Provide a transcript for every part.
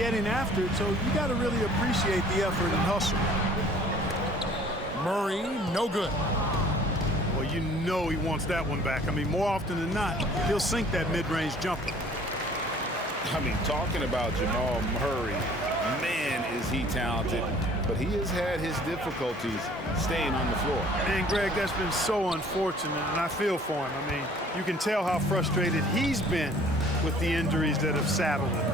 getting after it, so you got to really appreciate the effort and hustle. Murray, no good. Well, you know he wants that one back. I mean, more often than not, he'll sink that mid-range jumper. I mean, talking about Jamal Murray, man, is he talented. But he has had his difficulties staying on the floor. And, Greg, that's been so unfortunate, and I feel for him. I mean, you can tell how frustrated he's been with the injuries that have saddled him.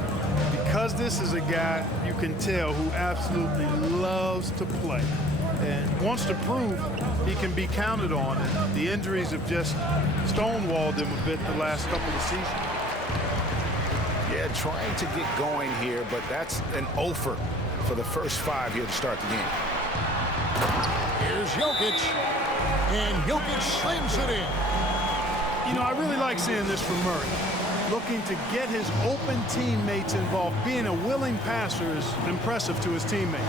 Because this is a guy you can tell who absolutely loves to play and wants to prove he can be counted on. And the injuries have just stonewalled him a bit the last couple of seasons. Yeah, trying to get going here, but that's an offer for the first 5 here to start the game. Here's Jokic, and Jokic slams it in. You know, I really like seeing this from Murray. Looking to get his open teammates involved. Being a willing passer is impressive to his teammates.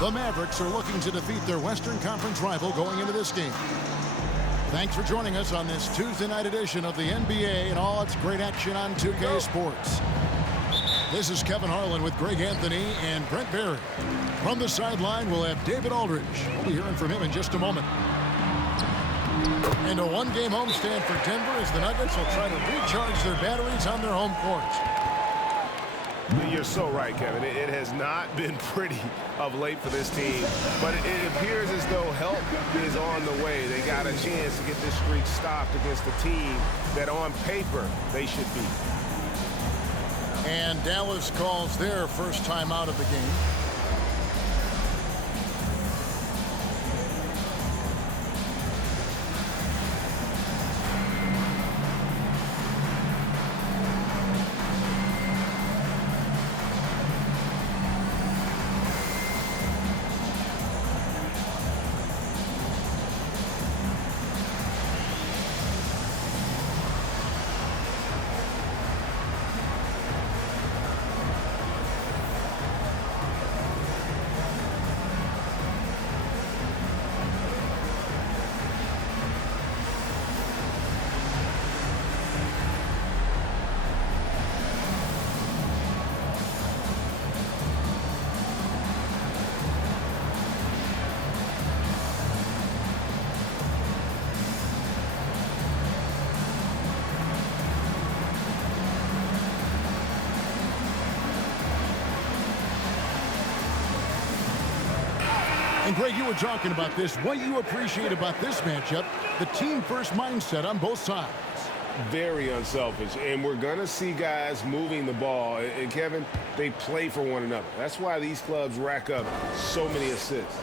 The Mavericks are looking to defeat their Western Conference rival going into this game. Thanks for joining us on this Tuesday night edition of the NBA and all its great action on 2K Sports. This is Kevin Harlan with Greg Anthony and Brent Barry. From the sideline, we'll have David Aldridge. We'll be hearing from him in just a moment. And a one-game homestand for Denver as the Nuggets will try to recharge their batteries on their home court. You're so right, Kevin. It has not been pretty of late for this team, but it appears as though help is on the way. They got a chance to get this streak stopped against a team that on paper they should beat. And Dallas calls their first time out of the game. And Greg, you were talking about this. What you appreciate about this matchup, the team-first mindset on both sides. Very unselfish, and we're going to see guys moving the ball. And Kevin, they play for one another. That's why these clubs rack up so many assists.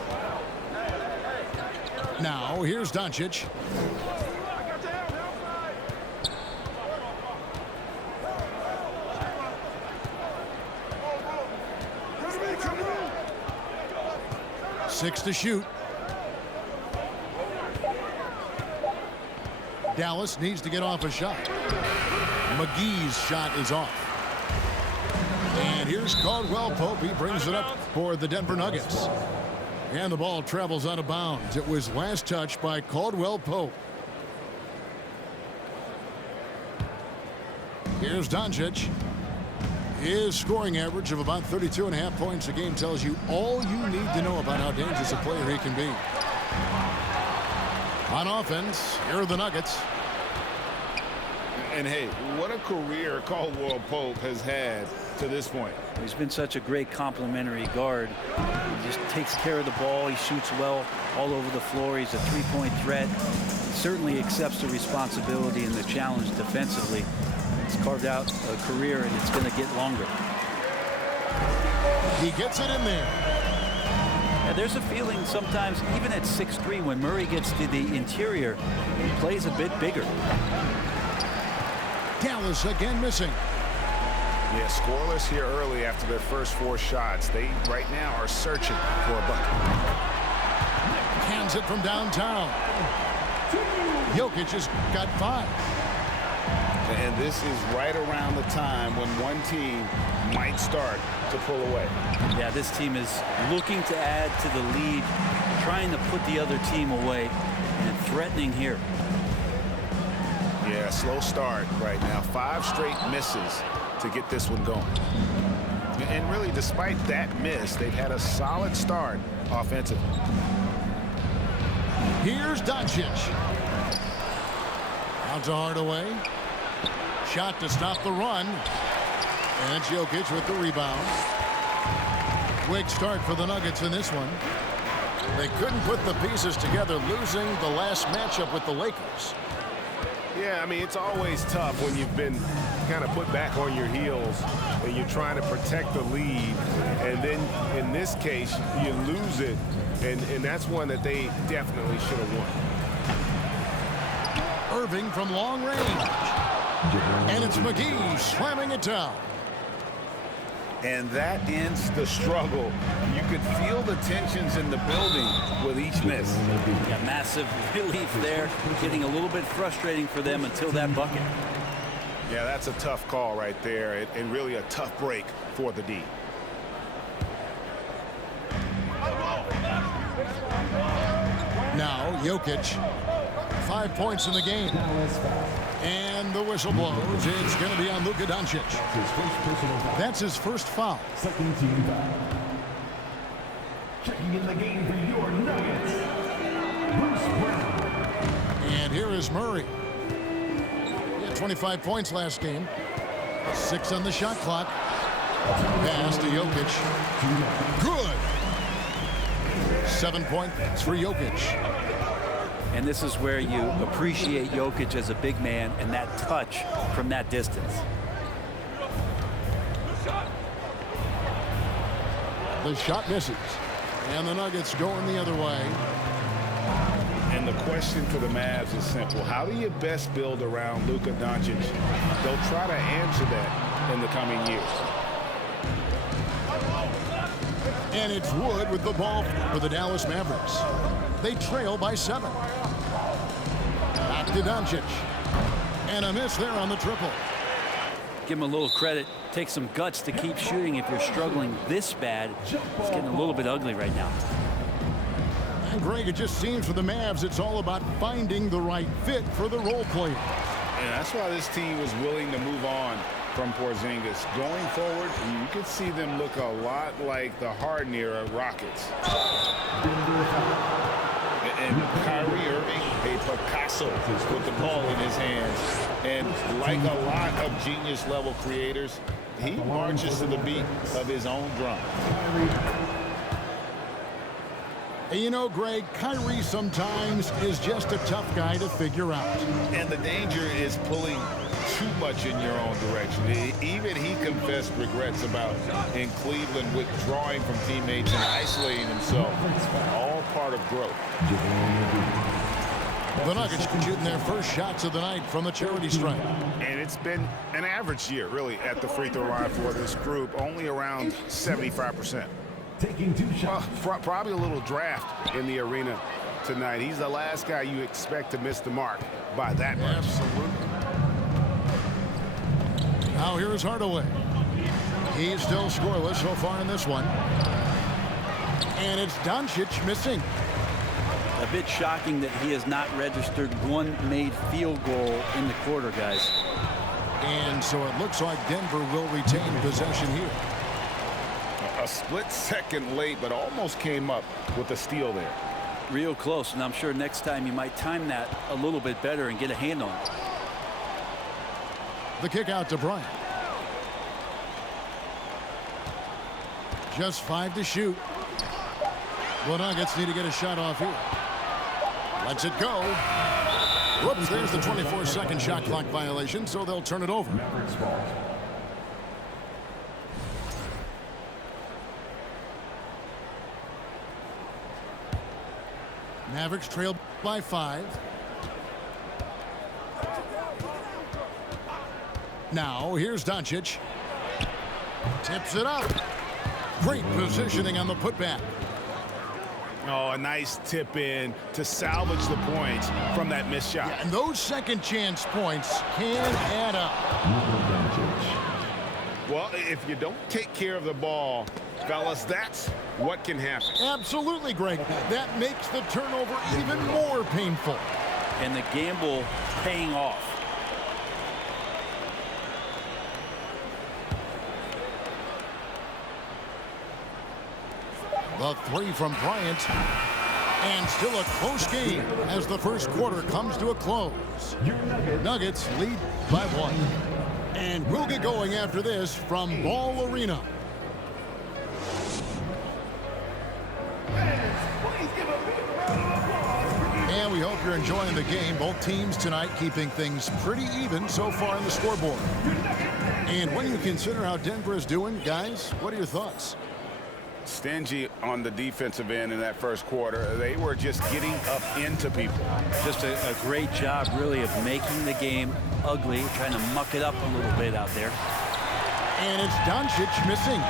Now, here's Doncic. Six to shoot. Dallas needs to get off a shot. McGee's shot is off. And here's Caldwell Pope. He brings it up for the Denver Nuggets. And the ball travels out of bounds. It was last touched by Caldwell Pope. Here's Doncic. His scoring average of about 32.5 points a game tells you all you need to know about how dangerous a player he can be. On offense, here are the Nuggets. And hey, what a career Caldwell Pope has had to this point. He's been such a great complementary guard. He just takes care of the ball. He shoots well all over the floor. He's a three-point threat. He certainly accepts the responsibility and the challenge defensively. He's carved out a career, and it's going to get longer. He gets it in there. Yeah, there's a feeling sometimes, even at 6'3", when Murray gets to the interior, he plays a bit bigger. Dallas again missing. Yeah, scoreless here early after their first 4 shots. They right now are searching for a bucket. Hands it from downtown. Jokic has got 5. And this is right around the time when one team might start to pull away. Yeah, this team is looking to add to the lead, trying to put the other team away, and threatening here. Yeah, slow start right now. 5 straight misses to get this one going. And really, despite that miss, they've had a solid start offensively. Here's Doncic. Out to Hardaway. Shot to stop the run. And Jokic with the rebound. Quick start for the Nuggets in this one. They couldn't put the pieces together, losing the last matchup with the Lakers. Yeah, I mean, it's always tough when you've been kind of put back on your heels and you're trying to protect the lead. And then in this case, you lose it. And that's one that they definitely should have won. Irving from long range. And it's McGee slamming it down. And that ends the struggle. You could feel the tensions in the building with each miss. Yeah, massive relief there. Getting a little bit frustrating for them until that bucket. Yeah, that's a tough call right there, and really a tough break for the D. Now Jokic, 5 points in the game. And the whistle blows. It's going to be on Luka Doncic. That's his first foul. Second team foul. Checking in the game for your Nuggets, Bruce Brown. And here is Murray. He had 25 points last game. 6 on the shot clock. Pass to Jokic. Good. 7 points for Jokic. And this is where you appreciate Jokic as a big man and that touch from that distance. The shot misses. And the Nuggets going the other way. And the question for the Mavs is simple. How do you best build around Luka Doncic? They'll try to answer that in the coming years. And it's Wood with the ball for the Dallas Mavericks. They trail by 7. Back to Doncic. And a miss there on the triple. Give him a little credit. Take some guts to keep shooting if you're struggling this bad. It's getting a little bit ugly right now. And Greg, it just seems for the Mavs it's all about finding the right fit for the role player. And that's why this team was willing to move on from Porzingis. Going forward, you could see them look a lot like the Harden era Rockets. And Kyrie Irving, a Picasso with the ball in his hands. And like a lot of genius-level creators, he marches to the beat of his own drum. And you know, Greg, Kyrie sometimes is just a tough guy to figure out. And the danger is pulling too much in your own direction. Even he confessed regrets about in Cleveland withdrawing from teammates and isolating himself. All part of growth. The Nuggets shooting their first shots of the night from the charity stripe. And it's been an average year, really, at the free throw line for this group, only around 75%. Taking 2 shots. Well, probably a little draft in the arena tonight. He's the last guy you expect to miss the mark by that much. Absolutely. Now here's Hardaway. He's still scoreless so far in this one. And it's Doncic missing. A bit shocking that he has not registered one made field goal in the quarter, guys. And so it looks like Denver will retain possession here. A split second late, but almost came up with a steal there. Real close, and I'm sure next time you might time that a little bit better and get a hand on it. The kick out to Bryant. Just 5 to shoot. The Nuggets need to get a shot off here. Lets it go. Whoops, there's the 24-second shot clock violation, so they'll turn it over. Mavericks ball. Mavericks trail by 5. Now here's Doncic. Tips it up. Great positioning on the putback. Oh, a nice tip in to salvage the points from that missed shot. And those second chance points can add up. Well, if you don't take care of the ball, fellas, that's what can happen. Absolutely, Greg. That makes the turnover even more painful. And the gamble paying off. The 3 from Bryant. And still a close game as the first quarter comes to a close. Nuggets lead by 1. And we'll get going after this from Ball Arena. And we hope you're enjoying the game. Both teams tonight keeping things pretty even so far on the scoreboard. And when you consider how Denver is doing, guys, what are your thoughts? Stingy on the defensive end in that first quarter. They were just getting up into people. Just a great job, really, of making the game ugly, trying to muck it up a little bit out there. And it's Doncic missing.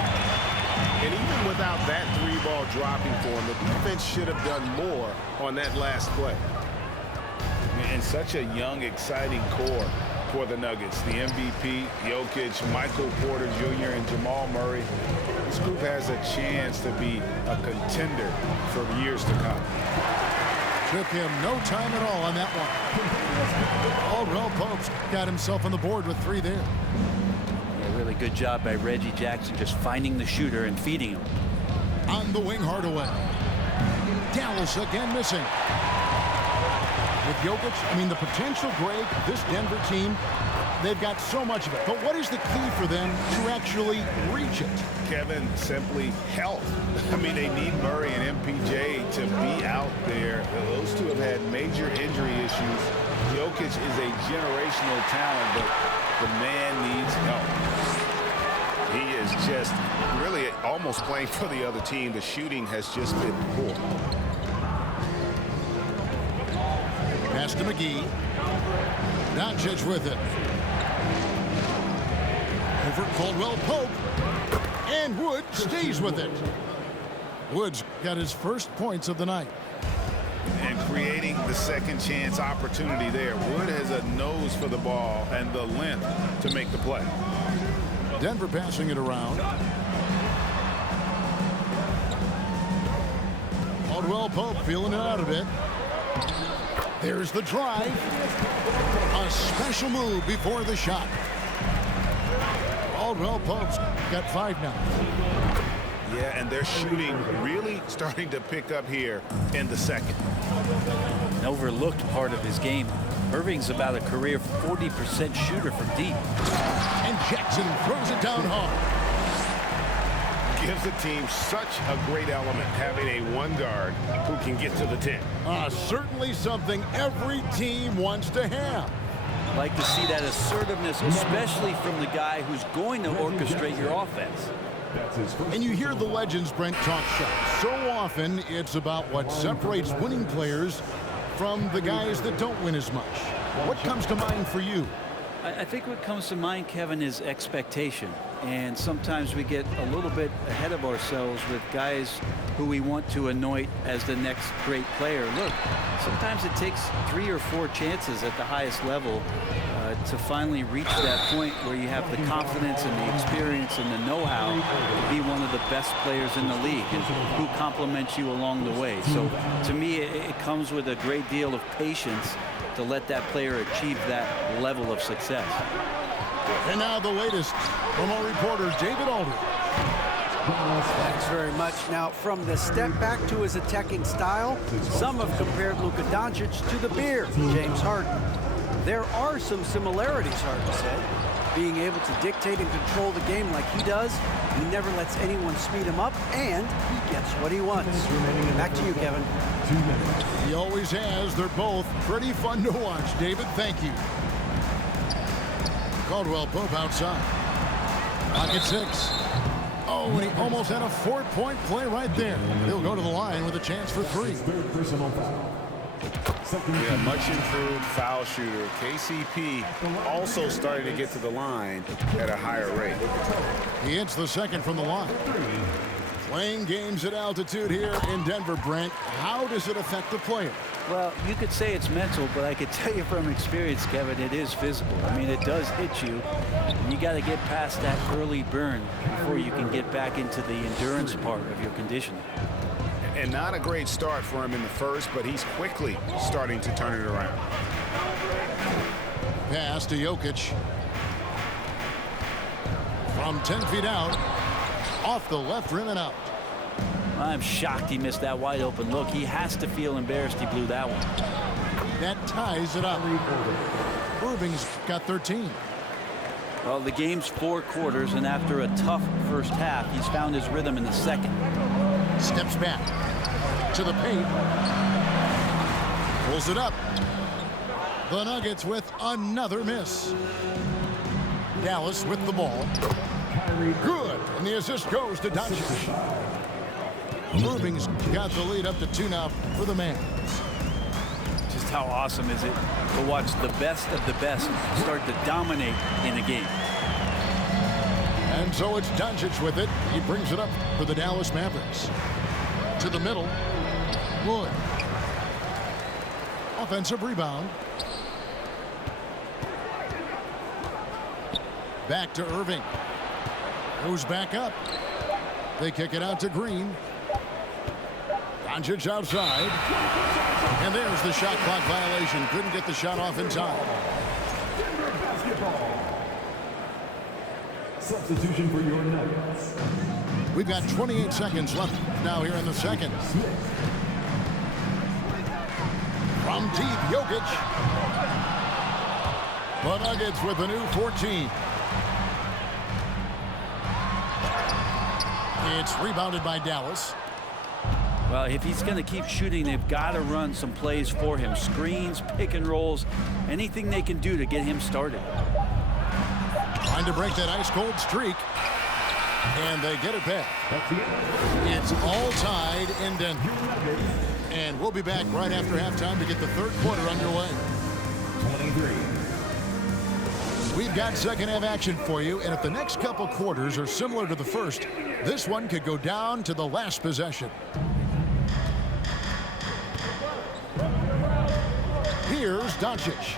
And even without that 3-ball dropping for him, the defense should have done more on that last play. And such a young, exciting core for the Nuggets. The MVP, Jokic, Michael Porter Jr., and Jamal Murray. This group has a chance to be a contender for years to come. Took him no time at all on that one. Caldwell Pope's got himself on the board with 3 there. A really good job by Reggie Jackson just finding the shooter and feeding him. On the wing, Hardaway. Dallas again missing. With Jokic, I mean, the potential, Greg, this Denver team, they've got so much of it. But what is the key for them to actually reach it? Kevin, simply health. I mean, they need Murray and MPJ to be out there. Those two have had major injury issues. Jokic is a generational talent, but the man needs help. He is just really almost playing for the other team. The shooting has just been poor. Pass to McGee. Doncic with it. Over Caldwell Pope. And Wood stays with it. Wood's got his first points of the night. And creating the second chance opportunity there. Wood has a nose for the ball and the length to make the play. Denver passing it around. Caldwell Pope feeling it out a bit. There's the drive. A special move before the shot. Caldwell Pope's got 5 now. Yeah, and their shooting really starting to pick up here in the second. An overlooked part of his game. Irving's about a career 40% shooter from deep. And Jackson throws it down hard. Gives the team such a great element having a 1 guard who can get to the 10. Certainly something every team wants to have. Like to see that assertiveness, especially from the guy who's going to orchestrate your offense. And you hear the legends, Brent, talk shop. So often it's about what separates winning players from the guys that don't win as much. What comes to mind for you? I think what comes to mind, Kevin, is expectation. And sometimes we get a little bit ahead of ourselves with guys who we want to anoint as the next great player. Look, sometimes it takes 3 or 4 chances at the highest level to finally reach that point where you have the confidence and the experience and the know-how to be one of the best players in the league and who complements you along the way. So to me, it comes with a great deal of patience to let that player achieve that level of success. And now the latest from our reporter, David Aldridge. Thanks very much. Now, from the step back to his attacking style, some have compared Luka Doncic to the Bear, James Harden. There are some similarities, Harden said. Being able to dictate and control the game like he does, he never lets anyone speed him up, and he gets what he wants. Back to you, Kevin. 2 minutes. He always has. They're both pretty fun to watch. David, thank you. Caldwell Pope outside. Pocket 6. Oh, and he almost had a 4-point play right there. He'll go to the line with a chance for 3. Third personal foul. Yeah, much improved foul shooter. KCP also starting to get to the line at a higher rate. He hits the second from the line. Playing games at altitude here in Denver, Brent. How does it affect the player? Well, you could say it's mental, but I could tell you from experience, Kevin, it is physical. I mean, it does hit you. And you got to get past that early burn before you can get back into the endurance part of your conditioning. And not a great start for him in the first, but he's quickly starting to turn it around. Pass to Jokic. From 10 feet out. Off the left rim and out. I'm shocked he missed that wide open look. He has to feel embarrassed he blew that one. That ties it up. Irving's got 13. Well, the game's 4 quarters, and after a tough first half, he's found his rhythm in the second. Steps back to the paint. Pulls it up. The Nuggets with another miss. Dallas with the ball. Good. And the assist goes to Doncic. Irving's got the lead up to 2 now for the man. Just how awesome is it to watch the best of the best start to dominate in a game. And so it's Doncic with it. He brings it up for the Dallas Mavericks. To the middle. Wood. Offensive rebound. Back to Irving. Goes back up. They kick it out to Green. Doncic outside. And there's the shot clock violation. Couldn't get the shot off in time. Denver basketball. Substitution for your Nuggets. We've got 28 seconds left now here in the second. From deep, Jokic. The Nuggets with a new 14. It's rebounded by Dallas. Well, if he's going to keep shooting, they've got to run some plays for him. Screens, pick and rolls, anything they can do to get him started. Trying to break that ice-cold streak. And they get it back. It's all tied in Denver. And we'll be back right after halftime to get the third quarter underway. 23. We've got second half action for you, and if the next couple quarters are similar to the first, this one could go down to the last possession. Here's Doncic.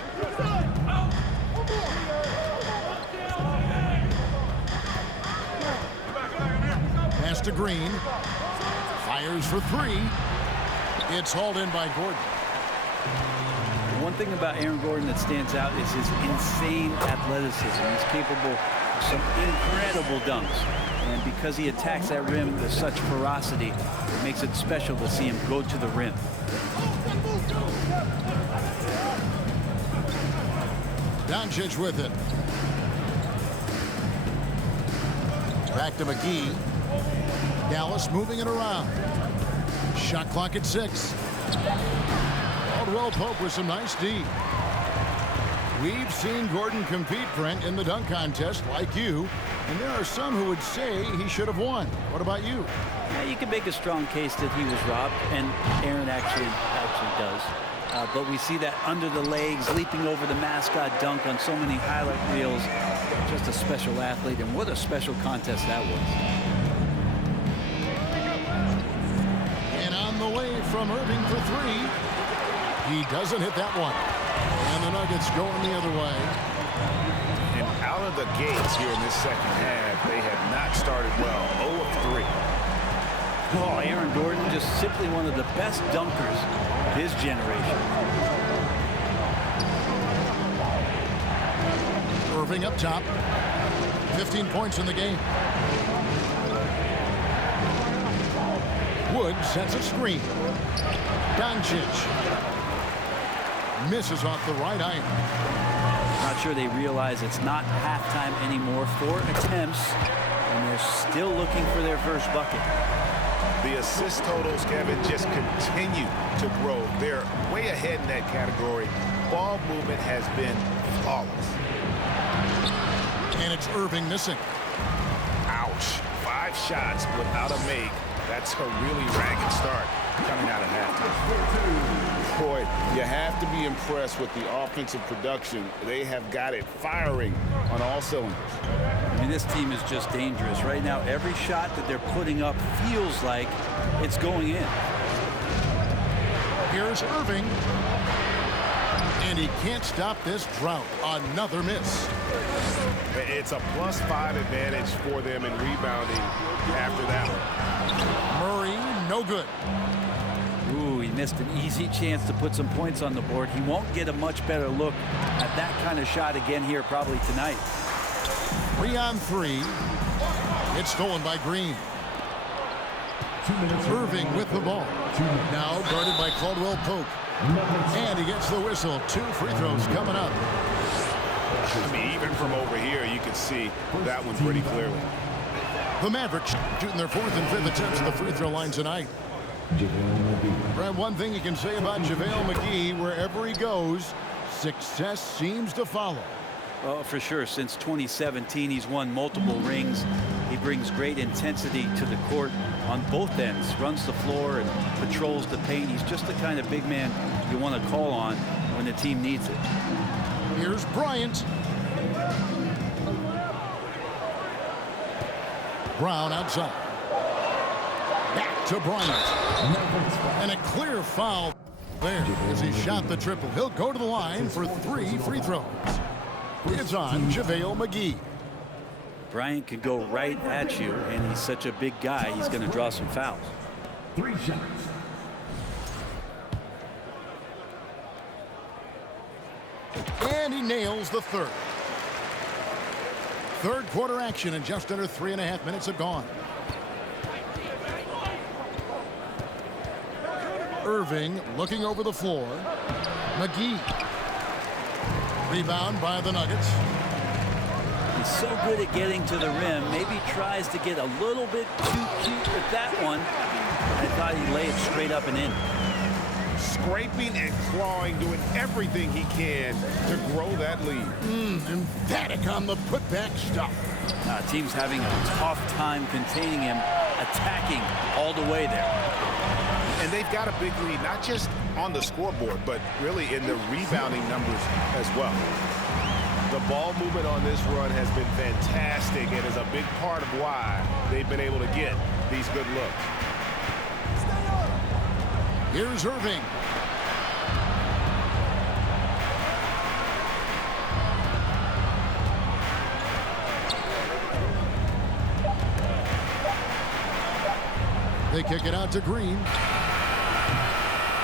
Pass to Green. Fires for 3. It's hauled in by Gordon. One thing about Aaron Gordon that stands out is his insane athleticism. He's capable of some incredible dunks. And because he attacks that rim with such ferocity, it makes it special to see him go to the rim. Doncic with it. Back to McGee. Dallas moving it around. Shot clock at 6. Caldwell Pope with some nice D. We've seen Gordon compete, Brent, in the dunk contest like you, and there are some who would say he should have won. What about you? Yeah, you can make a strong case that he was robbed, and Aaron actually does. But we see that under the legs, leaping over the mascot dunk on so many highlight reels. Just a special athlete, and what a special contest that was. And on the way from Irving for three. He doesn't hit that one. And the Nuggets going the other way. And out of the gates here in this second half, they have not started well. 0 of 3. Oh, Aaron Gordon, just simply one of the best dunkers of his generation. Irving up top. 15 points in the game. Wood sets a screen. Doncic misses off the right iron. Not sure they realize it's not halftime anymore. 4 attempts, and they're still looking for their first bucket. The assist totals, Kevin, just continue to grow. They're way ahead in that category. Ball movement has been flawless. And it's Irving missing. Ouch. 5 shots without a make. That's a really ragged start coming out of halftime. Boy, you have to be impressed with the offensive production. They have got it firing on all cylinders. I mean, this team is just dangerous. Right now, every shot that they're putting up feels like it's going in. Here's Irving. And he can't stop this drought. Another miss. It's a +5 advantage for them in rebounding after that one. Murray, no good. Ooh, he missed an easy chance to put some points on the board. He won't get a much better look at that kind of shot again here probably tonight. 3 on 3. It's stolen by Green. 2 minutes. Irving with the ball. Now guarded by Caldwell Pope. And he gets the whistle. 2 free throws coming up. I mean, even from over here, you can see that one pretty clearly. The Mavericks shooting their 4th and 5th attempts at the free throw line tonight. Brad, one thing you can say about JaVale McGee, wherever he goes, success seems to follow. Well, for sure. Since 2017, he's won multiple rings. He brings great intensity to the court on both ends. Runs the floor and patrols the paint. He's just the kind of big man you want to call on when the team needs it. Here's Bryant. Brown outside. Back to Bryant. And a clear foul there as he shot the triple. He'll go to the line for 3 free throws. It's on JaVale McGee. Bryant could go right at you, and he's such a big guy, he's going to draw some fouls. 3 shots. And he nails the third. Third quarter action, and just under 3.5 minutes have gone. Irving looking over the floor. McGee. Rebound by the Nuggets. He's so good at getting to the rim. Maybe tries to get a little bit too cute with that one. I thought he'd lay it straight up and in. Scraping and clawing, doing everything he can to grow that lead. Emphatic on the putback stuff. Team's having a tough time containing him, attacking all the way there. And they've got a big lead, not just on the scoreboard, but really in the rebounding numbers as well. The ball movement on this run has been fantastic and is a big part of why they've been able to get these good looks. Here's Irving. They kick it out to Green.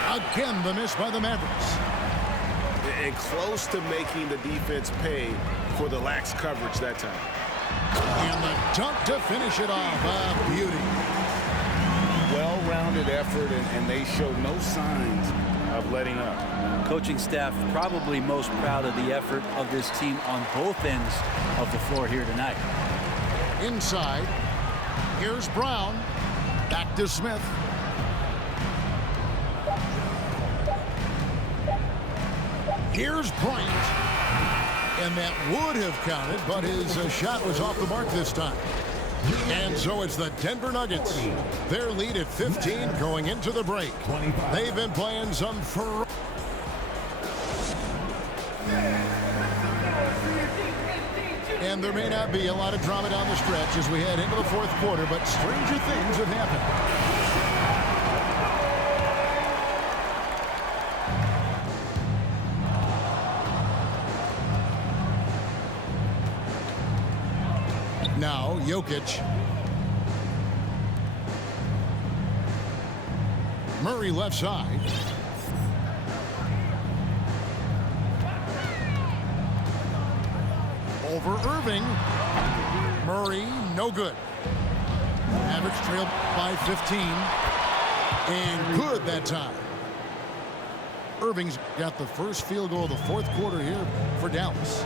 Again, the miss by the Mavericks. And close to making the defense pay for the lax coverage that time. And the dunk to finish it off. A beauty. Well-rounded effort, and they show no signs of letting up. Coaching staff probably most proud of the effort of this team on both ends of the floor here tonight. Inside. Here's Brown. Back to Smith. Here's Bryant. And that would have counted, but his shot was off the mark this time. And so it's the Denver Nuggets. Their lead at 15 going into the break. They've been playing some And there may not be a lot of drama down the stretch as we head into the fourth quarter, but stranger things have happened. Now, Jokic. Murray left side. Over Irving. Murray, no good. Mavericks trailed by 15. And good that time. Irving's got the first field goal of the fourth quarter here for Dallas.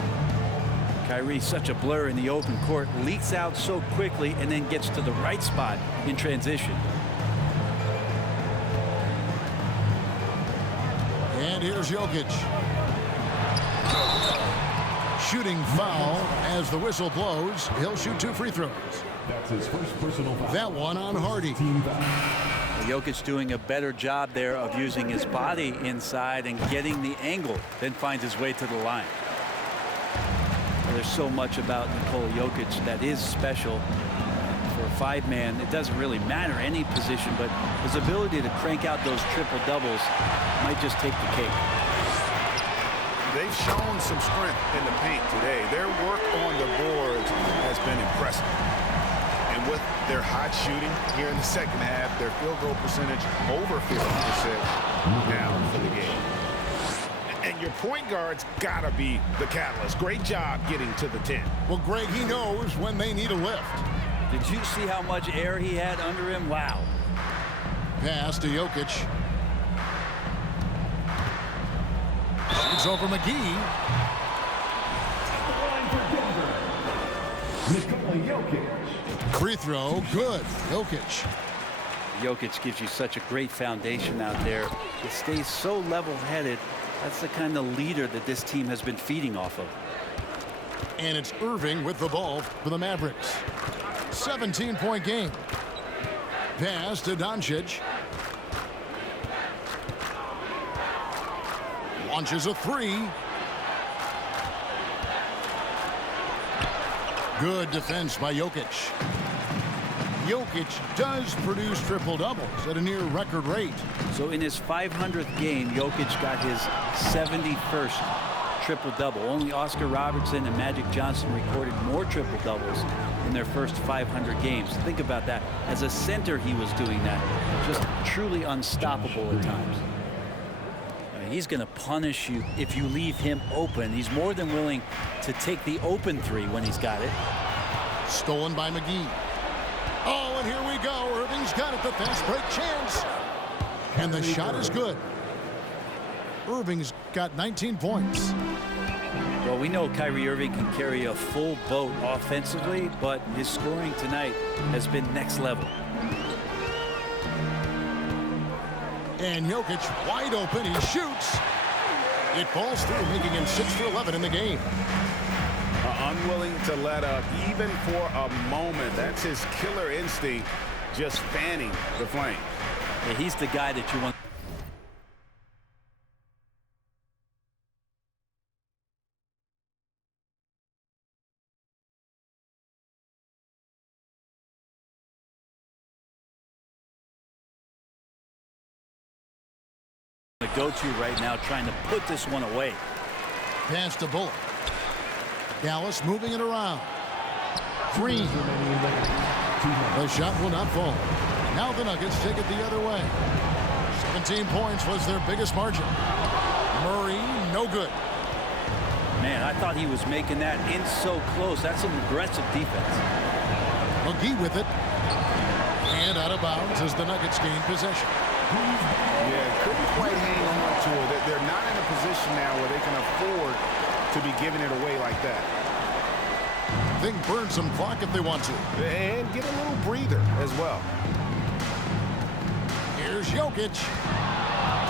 Kyrie, such a blur in the open court, leaks out so quickly and then gets to the right spot in transition. And here's Jokic. Shooting foul as the whistle blows. He'll shoot 2 free throws. That's his first personal foul. That one on Hardy. Jokic doing a better job there of using his body inside and getting the angle, then finds his way to the line. There's so much about Nikola Jokic that is special. For a 5-man, it doesn't really matter any position, but his ability to crank out those triple-doubles might just take the cake. They've shown some strength in the paint today. Their work on the boards has been impressive. And with their hot shooting here in the second half, their field goal percentage over 50% now for the game. And your point guard's got to be the catalyst. Great job getting to the 10. Well, Greg, he knows when they need a lift. Did you see how much air he had under him? Wow. Pass to Jokic. It's over McGee. Nikola Jokic. Free throw, good. Jokic. Jokic gives you such a great foundation out there. He stays so level-headed. That's the kind of leader that this team has been feeding off of. And it's Irving with the ball for the Mavericks. 17-point game. Pass to Doncic. Launches a 3. Good defense by Jokic. Jokic does produce triple-doubles at a near record rate. So in his 500th game, Jokic got his 71st triple-double. Only Oscar Robertson and Magic Johnson recorded more triple-doubles in their first 500 games. Think about that. As a center, he was doing that. Just truly unstoppable at times. He's going to punish you if you leave him open. He's more than willing to take the open 3 when he's got it. Stolen by McGee. Oh, and here we go. Irving's got it. The fast break chance. And the shot is good. Irving's got 19 points. Well, we know Kyrie Irving can carry a full boat offensively, but his scoring tonight has been next level. And Jokic wide open. He shoots. It falls through, making him 6 for 11 in the game. Unwilling to let up even for a moment. That's his killer instinct, just fanning the flame. Yeah, he's the guy that you want. The go-to right now, trying to put this one away. Pass to Bullock. Dallas moving it around. 3. The shot will not fall. Now the Nuggets take it the other way. 17 points was their biggest margin. Murray, no good. Man, I thought he was making that in so close. That's some aggressive defense. McGee with it. And out of bounds as the Nuggets gain possession. Yeah, couldn't quite hang on to it. They're not in a position now where they can afford to be giving it away like that. They can burn some clock if they want to. And get a little breather as well. Here's Jokic.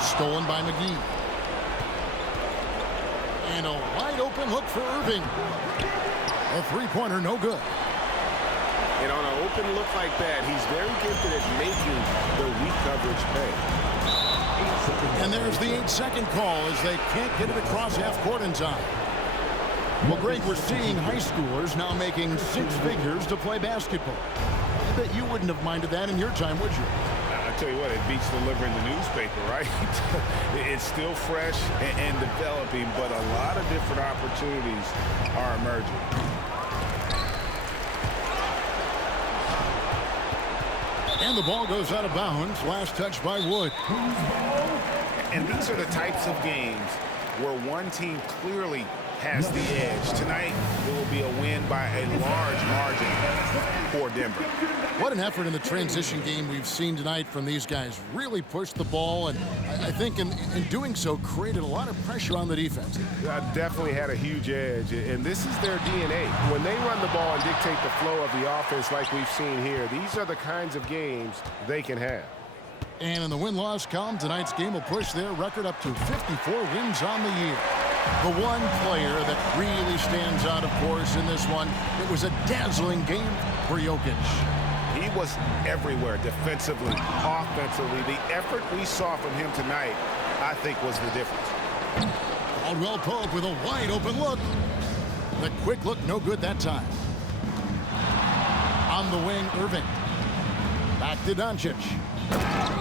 Stolen by McGee. And a wide open look for Irving. A 3-pointer, no good. And on an open look like that, he's very gifted at making the weak coverage pay. And there's the 8-second call as they can't get it across half court in time. Well, Greg, we're seeing high schoolers now making six figures to play basketball. I bet you wouldn't have minded that in your time, would you? I tell you what, it beats delivering the newspaper, right? It's still fresh and developing, but a lot of different opportunities are emerging. And the ball goes out of bounds. Last touch by Wood. And these are the types of games where one team clearly has the edge. Tonight, it will be a win by a large margin for Denver. What an effort in the transition game we've seen tonight from these guys. Really pushed the ball, and I think in doing so created a lot of pressure on the defense. Definitely had a huge edge, and this is their DNA. When they run the ball and dictate the flow of the offense like we've seen here, these are the kinds of games they can have. And in the win-loss column, tonight's game will push their record up to 54 wins on the year. The one player that really stands out, of course, in this one, it was a dazzling game for Jokic. He was everywhere, defensively, offensively. The effort we saw from him tonight, I think, was the difference. Caldwell Pope with a wide-open look. The quick look, no good that time. On the wing, Irving. Back to Doncic.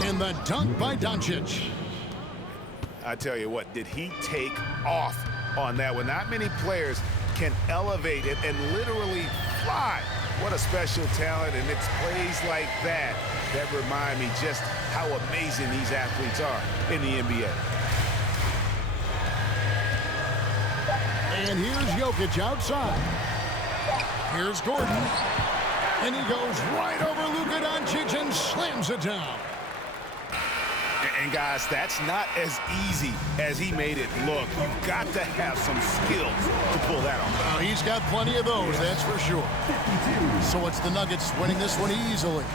And the dunk by Doncic. I tell you what, did he take off on that one? Not many players can elevate it and literally fly. What a special talent, and it's plays like that that remind me just how amazing these athletes are in the NBA. And here's Jokic outside. Here's Gordon. And he goes right over Luka Doncic and slams it down. And guys, that's not as easy as he made it look. You've got to have some skills to pull that off. He's got plenty of those, that's for sure. So it's the Nuggets winning this one easily.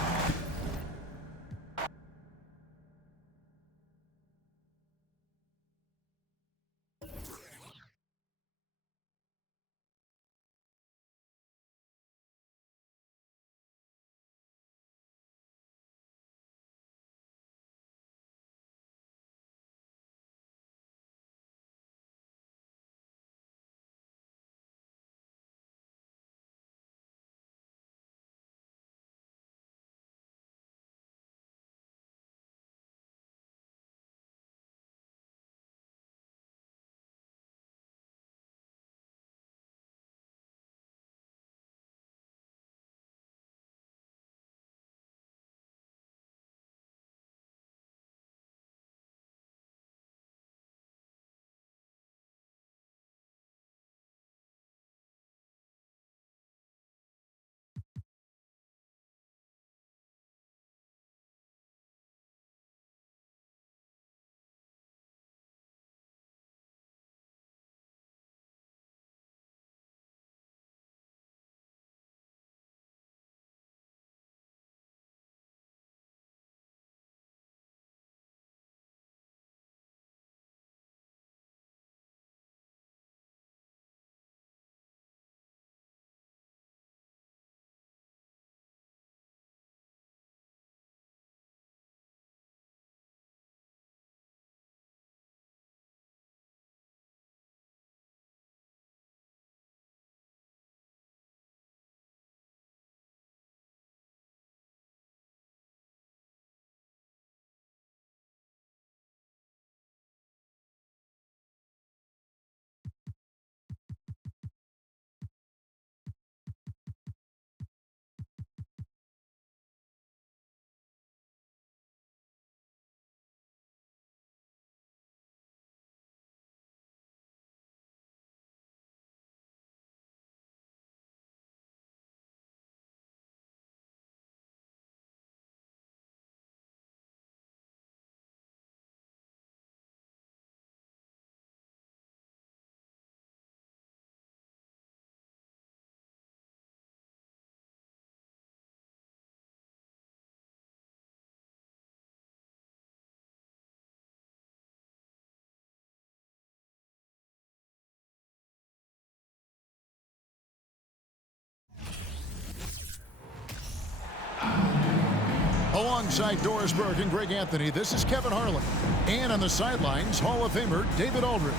Alongside Doris Burke and Greg Anthony, this is Kevin Harlan. And on the sidelines, Hall of Famer David Aldridge.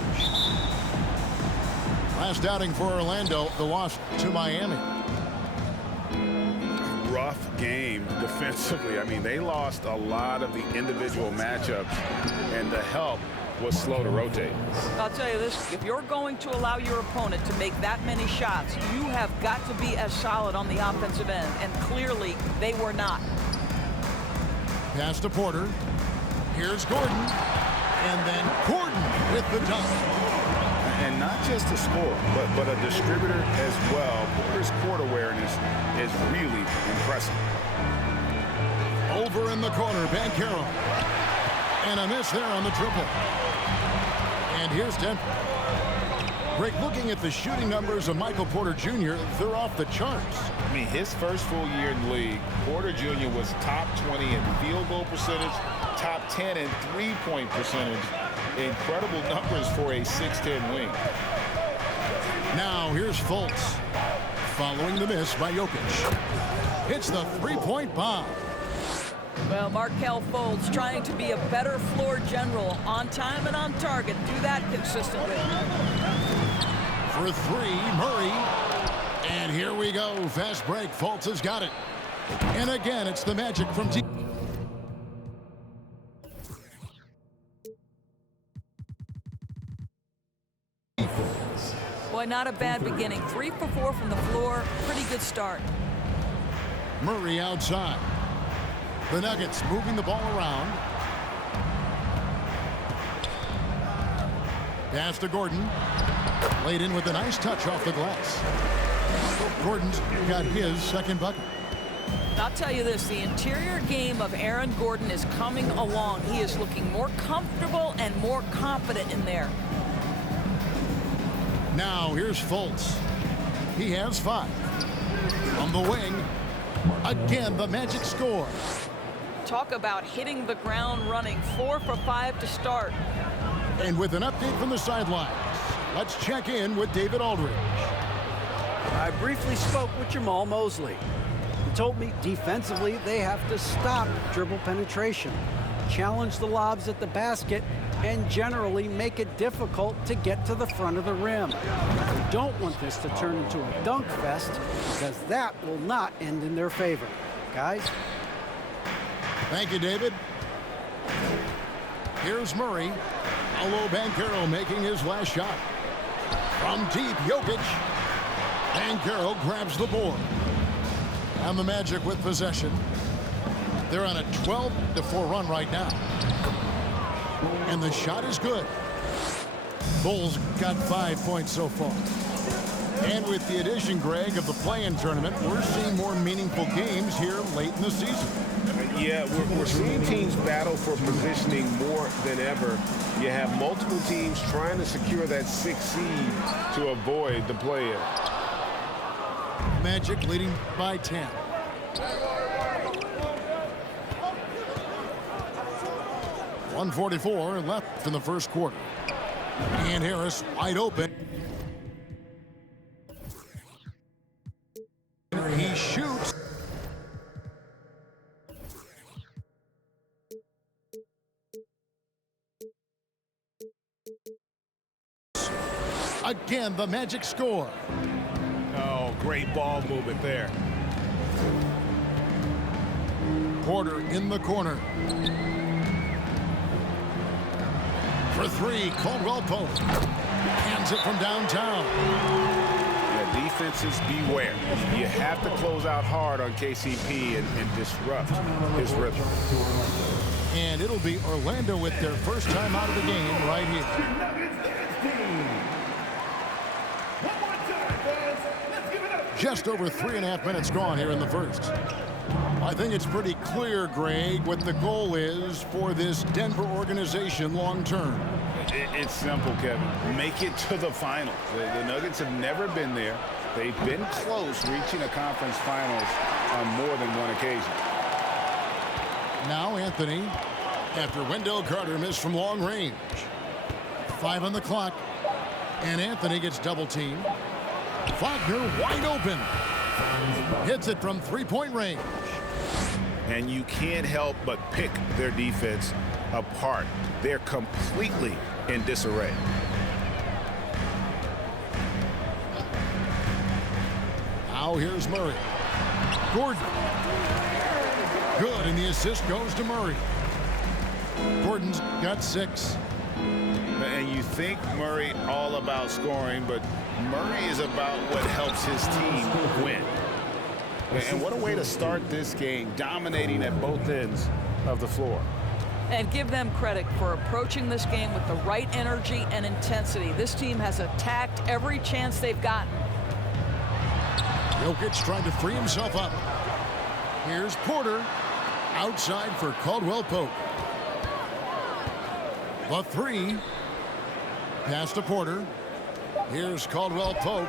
Last outing for Orlando, the loss to Miami. Rough game defensively. I mean, they lost a lot of the individual matchups, and the help was slow to rotate. I'll tell you this, if you're going to allow your opponent to make that many shots, you have got to be as solid on the offensive end, and clearly they were not. Pass to Porter. Here's Gordon. And then Gordon with the dunk. And not just a scorer, but a distributor as well. Porter's court awareness is really impressive. Over in the corner, Banchero. And a miss there on the triple. And here's Denver. Greg, looking at the shooting numbers of Michael Porter Jr., they're off the charts. I mean, his first full year in the league, Porter Jr. was top 20 in field goal percentage, top 10 in three-point percentage. Incredible numbers for a 6'10 wing. Now here's Fultz. Following the miss by Jokic. Hits the three-point bomb. Well, Markelle Fultz trying to be a better floor general, on time and on target. Do that consistently. For three, Murray. And here we go. Fast break. Fultz has got it. And again, it's the Magic from deep. Boy, not a bad beginning. 3 for 4 from the floor. Pretty good start. Murray outside. The Nuggets moving the ball around. Pass to Gordon. Laid in with a nice touch off the glass. Gordon's got his second bucket. I'll tell you this, the interior game of Aaron Gordon is coming along. He is looking more comfortable and more confident in there. Now here's Fultz. He has 5. On the wing. Again, the Magic score. Talk about hitting the ground running. 4 for 5 to start. And with an update from the sidelines, let's check in with David Aldridge. I briefly spoke with Jamal Mosley. He told me defensively they have to stop dribble penetration, challenge the lobs at the basket, and generally make it difficult to get to the front of the rim. We don't want this to turn into a dunk fest, because that will not end in their favor. Guys? Thank you, David. Here's Murray. Paolo Banchero making his last shot. From deep, Jokic. Banchero grabs the board. And the Magic with possession. They're on a 12-4 run right now. And the shot is good. Bulls got 5 points so far. And with the addition, Greg, of the play-in tournament, we're seeing more meaningful games here late in the season. Yeah, we're seeing teams battle for positioning more than ever. You have multiple teams trying to secure that 6th seed to avoid the play-in. Magic leading by 10. .144 left in the first quarter. And Harris wide open. He shoots. Again, the Magic score. Oh, great ball movement there. Porter in the corner. For 3, Caldwell Pope. Hands it from downtown. Yeah, defenses beware. You have to close out hard on KCP and disrupt his rhythm. And it'll be Orlando with their first time out of the game right here. Just over 3.5 minutes gone here in the first. I think it's pretty clear, Greg, what the goal is for this Denver organization long term. It's simple, Kevin. Make it to the finals. The Nuggets have never been there. They've been close reaching a conference finals on more than one occasion. Now Anthony, after Wendell Carter missed from long range. 5 on the clock, and Anthony gets double teamed. Wagner wide open. Hits it from 3-point range. And you can't help but pick their defense apart. They're completely in disarray. Now here's Murray. Gordon. Good, and the assist goes to Murray. Gordon's got 6. And you think Murray all about scoring, but Murray is about what helps his team win. And what a way to start this game, dominating at both ends of the floor. And give them credit for approaching this game with the right energy and intensity. This team has attacked every chance they've gotten. Jokic trying to free himself up. Here's Porter. Outside for Caldwell Pope. The 3. Pass to Porter. Here's Caldwell Pope.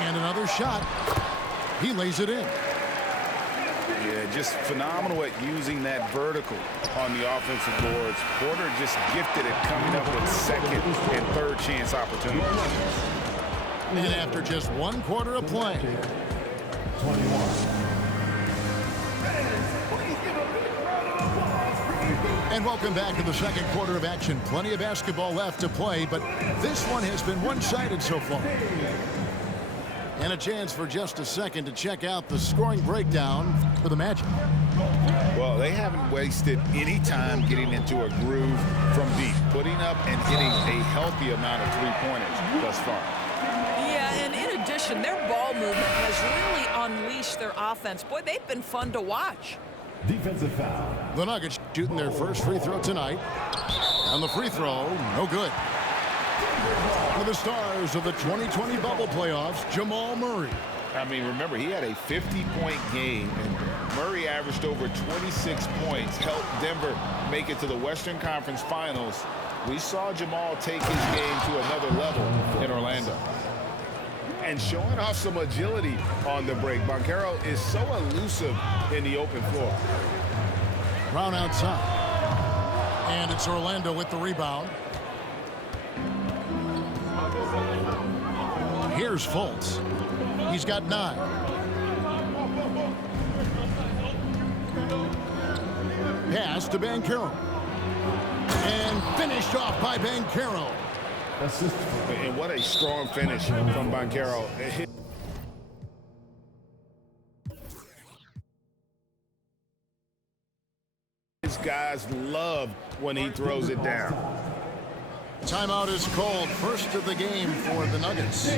And another shot. He lays it in. Yeah, just phenomenal at using that vertical on the offensive boards. Porter just gifted at coming up with second and third chance opportunities. And after just 1 quarter of play. 21. And welcome back to the second quarter of action. Plenty of basketball left to play, but this one has been one-sided so far. And a chance for just a second to check out the scoring breakdown for the Magic. Well, they haven't wasted any time getting into a groove from deep, putting up and hitting a healthy amount of three-pointers thus far. Yeah, and in addition, their ball movement has really unleashed their offense. Boy, they've been fun to watch. Defensive foul. The Nuggets shooting their first free throw tonight. And the free throw, no good. One of the stars of the 2020 bubble playoffs, Jamal Murray. I mean, remember, he had a 50-point game, and Murray averaged over 26 points, helped Denver make it to the Western Conference Finals. We saw Jamal take his game to another level in Orlando. And showing off some agility on the break. Banchero is so elusive in the open floor. Brown outside. And it's Orlando with the rebound. Here's Fultz. He's got 9. Pass to Banchero. And finished off by Banchero. And what a strong finish from Banchero. His guys love when he throws it down. Timeout is called. First of the game for the Nuggets.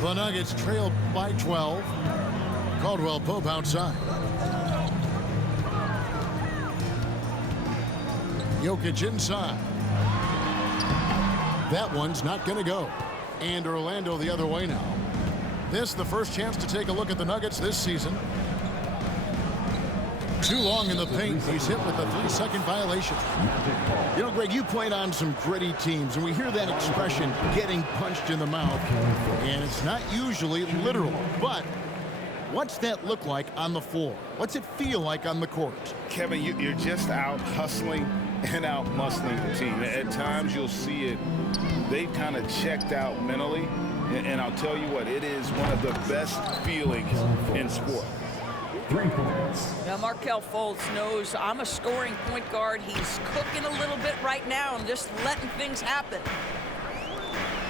The Nuggets trailed by 12. Caldwell Pope outside. Jokic inside. That one's not going to go. And Orlando the other way now. This the first chance to take a look at the Nuggets this season. Too long in the paint. He's hit with a 3-second violation. You know, Greg, you played on some gritty teams, and we hear that expression, getting punched in the mouth. And it's not usually literal, but what's that look like on the floor? What's it feel like on the court? Kevin, you're just out hustling and out muscling the team. At times you'll see it. They've kind of checked out mentally. And I'll tell you what, it is one of the best feelings in sport. 3 points. Now, Markelle Fultz knows I'm a scoring point guard. He's cooking a little bit right now and just letting things happen.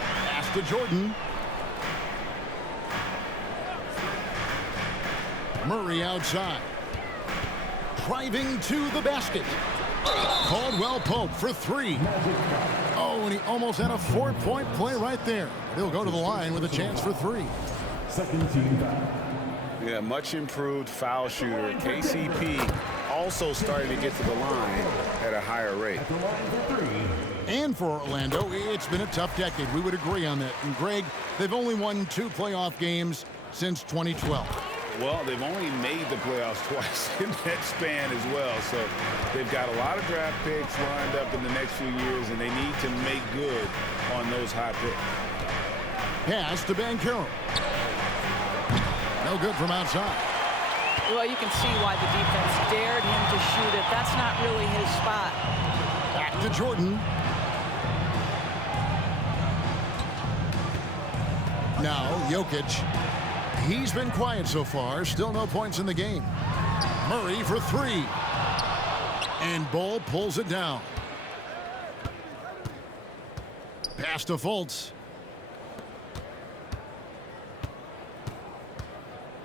Pass to Jordan. Murray outside. Driving to the basket. Caldwell Pope for 3. Oh, and he almost had a 4-point play right there. He'll go to the line with a chance for 3. Second team foul. Yeah, much improved foul shooter. KCP also starting to get to the line at a higher rate. The line for 3. And for Orlando, it's been a tough decade. We would agree on that. And Greg, they've only won 2 playoff games since 2012. Well, they've only made the playoffs twice in that span as well. So they've got a lot of draft picks lined up in the next few years, and they need to make good on those high picks. Pass to Banchero. No good from outside. Well, you can see why the defense dared him to shoot it. That's not really his spot. Back to Jordan. Now, Jokic. He's been quiet so far. Still no points in the game. Murray for three. And Bol pulls it down. Pass to Fultz.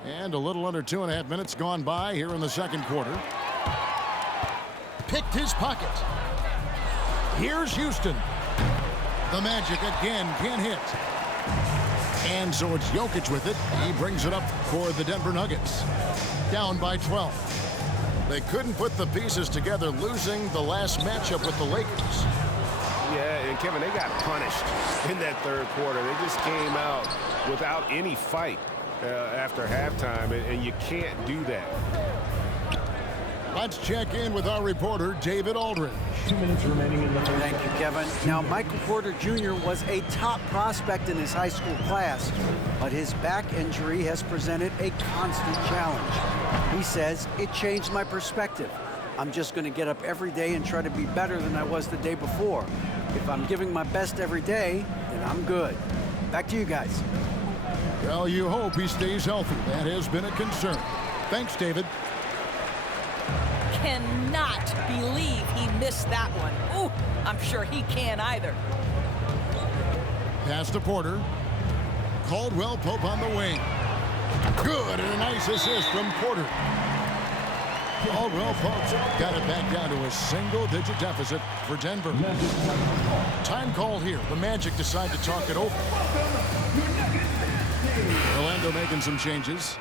And a little under 2.5 minutes gone by here in the second quarter. Picked his pocket. Here's Houston. The Magic again can't hit. And so it's Jokic with it. He brings it up for the Denver Nuggets. Down by 12. They couldn't put the pieces together, losing the last matchup with the Lakers. Yeah, and Kevin, they got punished in that third quarter. They just came out without any fight after halftime, and you can't do that. Let's check in with our reporter, David Aldridge. 2 minutes remaining in the third. Thank you, Kevin. Now, Michael Porter Jr. was a top prospect in his high school class, but his back injury has presented a constant challenge. He says, it changed my perspective. I'm just going to get up every day and try to be better than I was the day before. If I'm giving my best every day, then I'm good. Back to you guys. Well, you hope he stays healthy. That has been a concern. Thanks, David. Cannot believe he missed that one. Ooh, I'm sure he can't either. Pass to Porter. Caldwell Pope on the wing. Good, and a nice assist from Porter. Caldwell Pope got it back down to a single-digit deficit for Denver. Time called here. The Magic decide to talk it over. Orlando making some changes.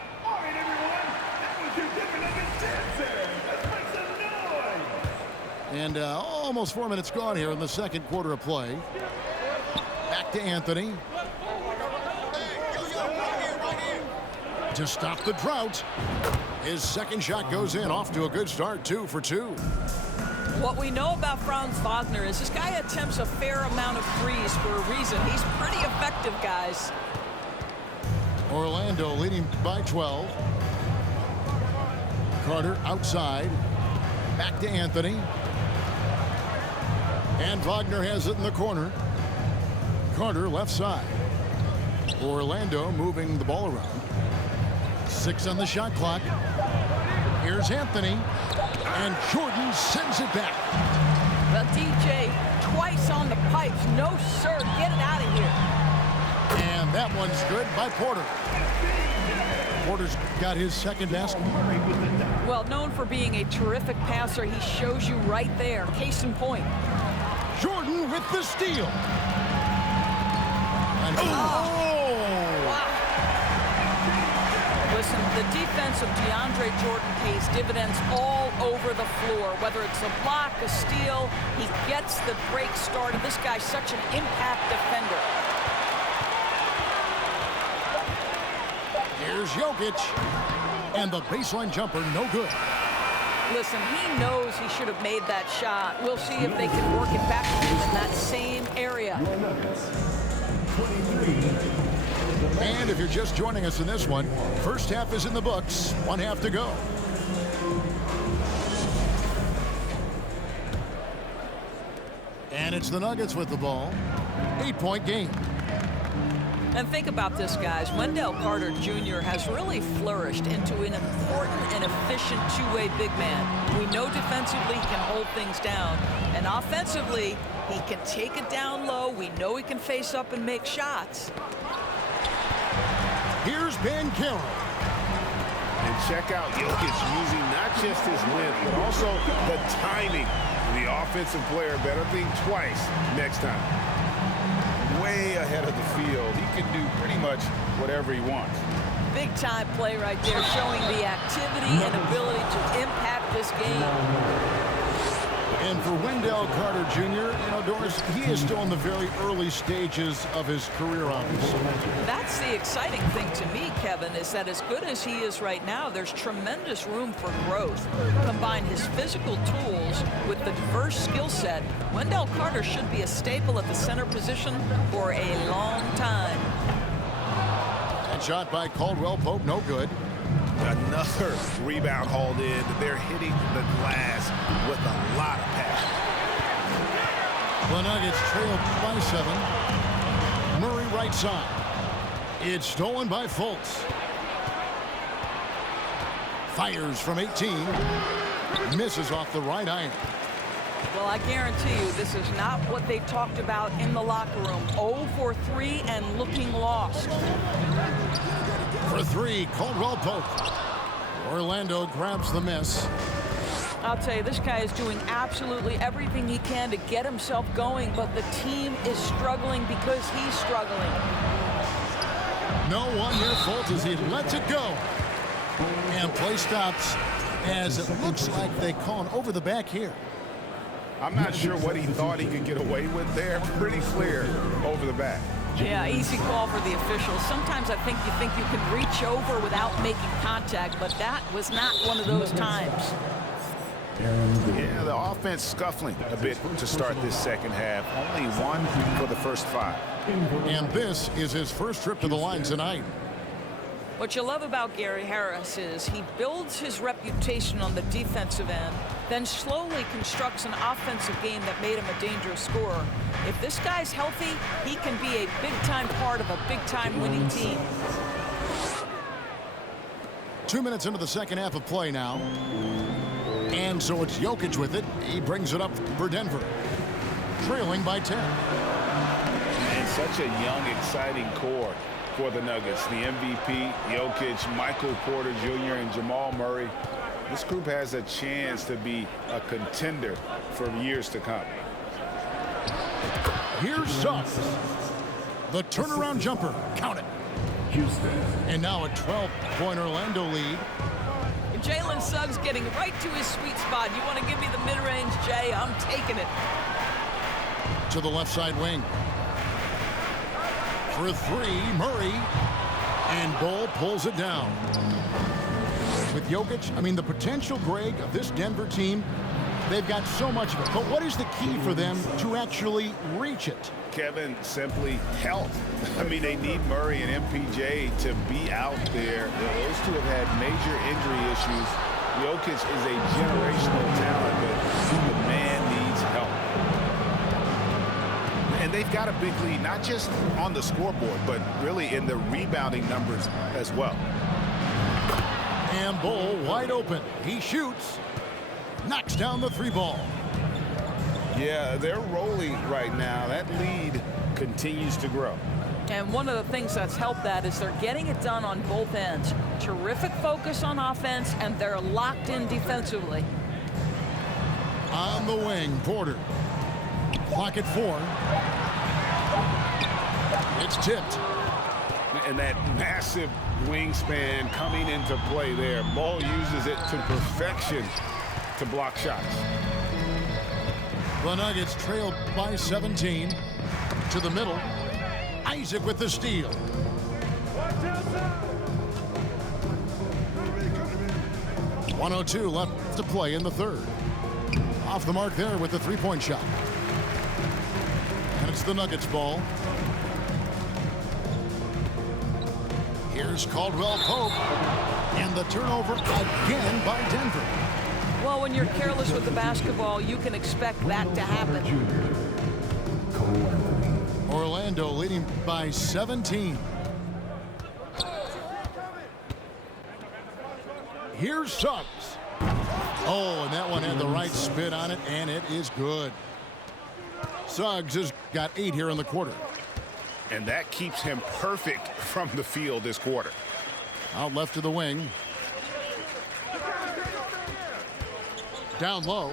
And almost 4 minutes gone here in the second quarter of play. Back to Anthony. To stop the drought. His second shot goes in, off to a good start, 2 for 2. What we know about Franz Wagner is this guy attempts a fair amount of threes for a reason. He's pretty effective, guys. Orlando leading by 12. Carter outside. Back to Anthony. And Wagner has it in the corner. Carter left side. Orlando moving the ball around. 6 on the shot clock. Here's Anthony. And Jordan sends it back. Well, DJ, twice on the pipes. No, sir. Get it out of here. And that one's good by Porter. Porter's got his second basket. Well, known for being a terrific passer, he shows you right there. Case in point. Jordan with the steal. And Wow. Listen, the defense of DeAndre Jordan pays dividends all over the floor. Whether it's a block, a steal, he gets the break started. This guy's such an impact defender. here's Jokic. And the baseline jumper, no good. Listen, he knows he should have made that shot. We'll see if they can work it back to him in that same area. And if you're just joining us in this one, first half is in the books. 1 half to go. And it's the Nuggets with the ball. 8-point game. And think about this, guys. Wendell Carter Jr. has really flourished into an important and efficient two-way big man. We know defensively he can hold things down. And offensively, he can take it down low. We know he can face up and make shots. Here's Banchero. And check out Jokic using not just his length, but also the timing. The offensive player better think twice next time. Way ahead of the field. He can do pretty much whatever he wants. Big time play right there, showing the activity and ability to impact this game. And for Wendell Carter Jr., you know, Doris, he is still in the very early stages of his career, obviously. That's the exciting thing to me, Kevin, is that as good as he is right now, there's tremendous room for growth. Combine his physical tools with the diverse skill set, Wendell Carter should be a staple at the center position for a long time. And shot by Caldwell Pope, no good. Another rebound hauled in. They're hitting the glass with a lot of passion. The Nuggets trail by 7. Murray right side. It's stolen by Fultz. Fires from 18. Misses off the right iron. Well, I guarantee you this is not what they talked about in the locker room. 0 for 3 and looking lost. For 3, Caldwell Pope. Orlando grabs the miss. I'll tell you, this guy is doing absolutely everything he can to get himself going, but the team is struggling because he's struggling. No one near Fultz as he lets it go. And play stops as it looks like they call an over the back here. I'm not sure what he thought he could get away with there. Pretty clear over the back. Yeah, easy call for the officials. Sometimes I think you can reach over without making contact, but that was not one of those times. Yeah, the offense scuffling a bit to start this second half. Only 1 for the first 5. And this is his first trip to the line tonight. What you love about Gary Harris is he builds his reputation on the defensive end, then slowly constructs an offensive game that made him a dangerous scorer. If this guy's healthy, he can be a big-time part of a big-time winning team. 2 minutes into the second half of play now. And so it's Jokic with it. He brings it up for Denver. Trailing by 10. And such a young, exciting core for the Nuggets. The MVP, Jokic, Michael Porter Jr., and Jamal Murray. This group has a chance to be a contender for years to come. Here's Suggs. The turnaround jumper. Count it. Houston. And now a 12-point Orlando lead. Jalen Suggs getting right to his sweet spot. You want to give me the mid-range, Jay? I'm taking it. To the left side wing. For 3, Murray. And Ball pulls it down. With Jokic, I mean, the potential, Greg, of this Denver team, they've got so much of it. But what is the key for them to actually reach it? Kevin, simply health. I mean, they need Murray and MPJ to be out there. Those two have had major injury issues. Jokic is a generational talent, but the man needs help. And they've got a big lead, not just on the scoreboard, but really in the rebounding numbers as well. And Bull wide open. He shoots. Knocks down the 3 ball. Yeah, they're rolling right now. That lead continues to grow. And one of the things that's helped that is they're getting it done on both ends. Terrific focus on offense, and they're locked in defensively. On the wing, Porter. Clock at 4. It's tipped. And that massive wingspan coming into play there. Ball uses it to perfection to block shots. The Nuggets trail by 17. To the middle. Isaac with the steal. .102 left to play in the third. Off the mark there with the 3-point shot. And it's the Nuggets ball. Here's Caldwell Pope. And the turnover again by Denver. Well, when you're careless with the basketball, you can expect that to happen. Orlando leading by 17. Here's Suggs. Oh, and that one had the right spin on it, and it is good. Suggs has got 8 here in the quarter. And that keeps him perfect from the field this quarter. Out left to the wing. Down low.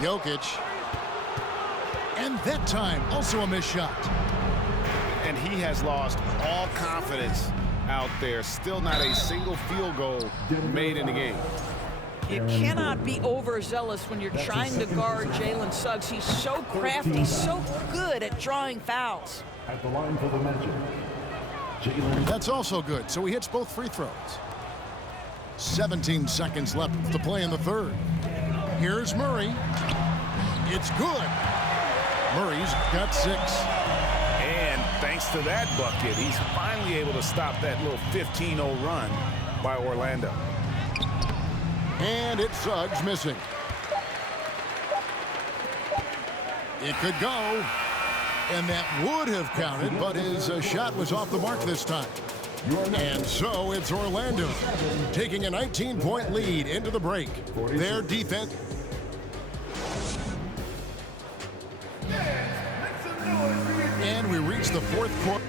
Jokic. And that time, also a missed shot. And he has lost all confidence out there. Still not a single field goal made in the game. You cannot be overzealous when you're trying to guard Jalen Suggs. He's so crafty, so good at drawing fouls. At the line for the Magic, That's also good, so he hits both free throws. 17 seconds left to play in the third. Here's Murray. It's good. Murray's got 6. And thanks to that bucket, he's finally able to stop that little 15-0 run by Orlando. And it's Suggs missing. It could go. And that would have counted, but his shot was off the mark this time. And so it's Orlando taking a 19-point lead into the break. Their defense. And we reach the fourth quarter.